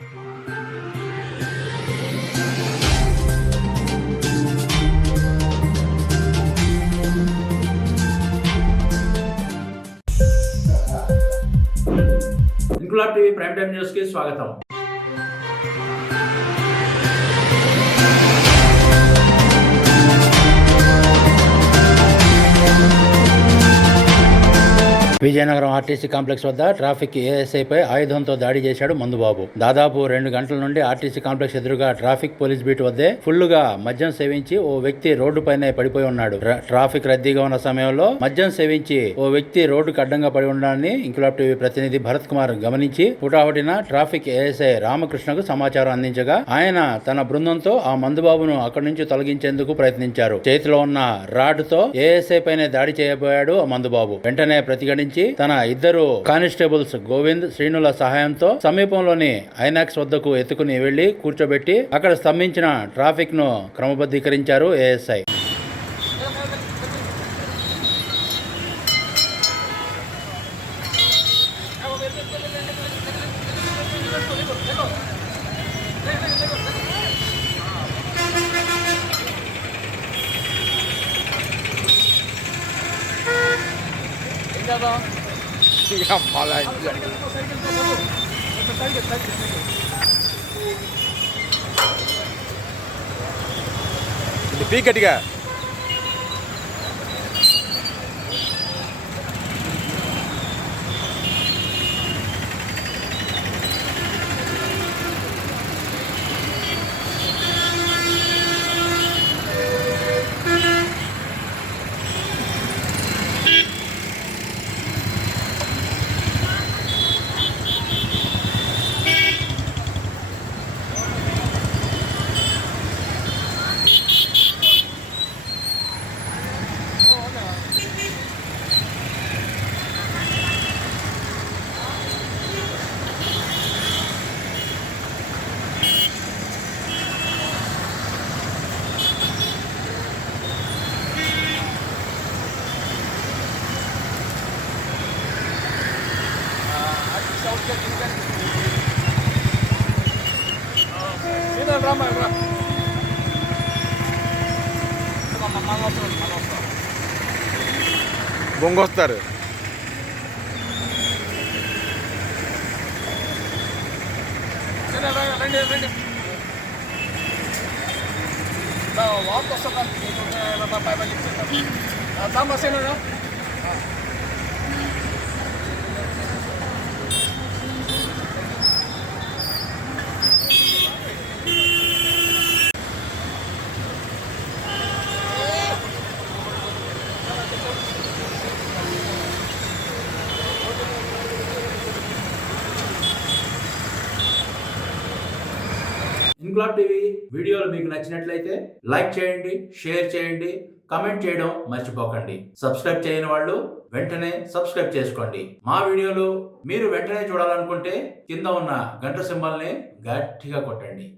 Inquilab TV prime time news కి స్వాగతం. Vizianagaram RTC complex వద్ద ట్రాఫిక్ ఏఎస్ఐపై ఆయుధంతో దాడి చేశాడు మందుబాబు. దాదాపు 2 గంటల నుండి ఆర్టీసీ కాంప్లెక్స్ ఎదురుగా ట్రాఫిక్ పోలీస్ బీట్ వద్దే ఫుల్లుగా మద్యం సేవించి ఓ వ్యక్తి రోడ్డుపైనే పడిపోయి ఉన్నాడు. ట్రాఫిక్ రద్దీగా ఉన్న సమయంలో మద్యం సేవించి ఓ వ్యక్తి రోడ్డుకు అడ్డంగా పడి ఉండడాన్ని ఇంక్లాబ్ టీవీ ప్రతినిధి భరత్ కుమార్ గమనించి హుటాహుటిన ట్రాఫిక్ ఏఎస్ఐ రామకృష్ణకు సమాచారం అందించగా ఆయన తన బృందంతో ఆ మందుబాబును అక్కడి నుంచి తొలగించేందుకు ప్రయత్నించారు. చేతిలో ఉన్న రాడ్తో ఏఎస్ఐ పైనే దాడి చేయబోయాడు ఆ మందుబాబు. వెంటనే ప్రతిఘటించి తన ఇద్దరు కానిస్టేబుల్స్ గోవింద్, శ్రీనుల సహాయంతో సమీపంలోని ఐనాక్స్ వద్దకు ఎత్తుకుని వెళ్లి కూర్చోబెట్టి అక్కడ స్తంభించిన ట్రాఫిక్ ను క్రమబద్ధీకరించారు ఏఎస్ఐ. గట్టిగా బొంగొస్తారు. ఇంక్లాబ్ టీవీ వీడియోలు మీకు నచ్చినట్లయితే లైక్ చేయండి, షేర్ చేయండి, కమెంట్ చేయడం మర్చిపోకండి. సబ్స్క్రైబ్ చేయని వాళ్ళు వెంటనే సబ్స్క్రైబ్ చేసుకోండి. మా వీడియోలు మీరు వెంటనే చూడాలనుకుంటే కింద ఉన్న గంట సింబల్ని గట్టిగా కొట్టండి.